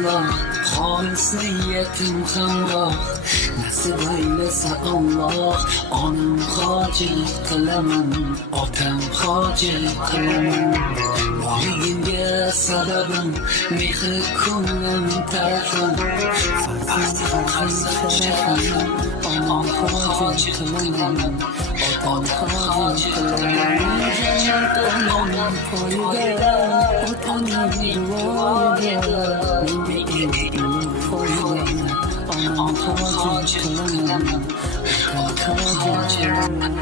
Allah, xolis niyatim hamroh, nasib aylasa Allah. Onam hoji qilaman, otam hoji qilaman. Boyligimga sababim mehri ko'nglim tarafim. Farzand sharafim, onam hoji qilaman, otam hoji qilaman. Jannat onam poyida, otamning duoida, menga eng foyda. Onam hoji qilaman, otam hoji qilaman.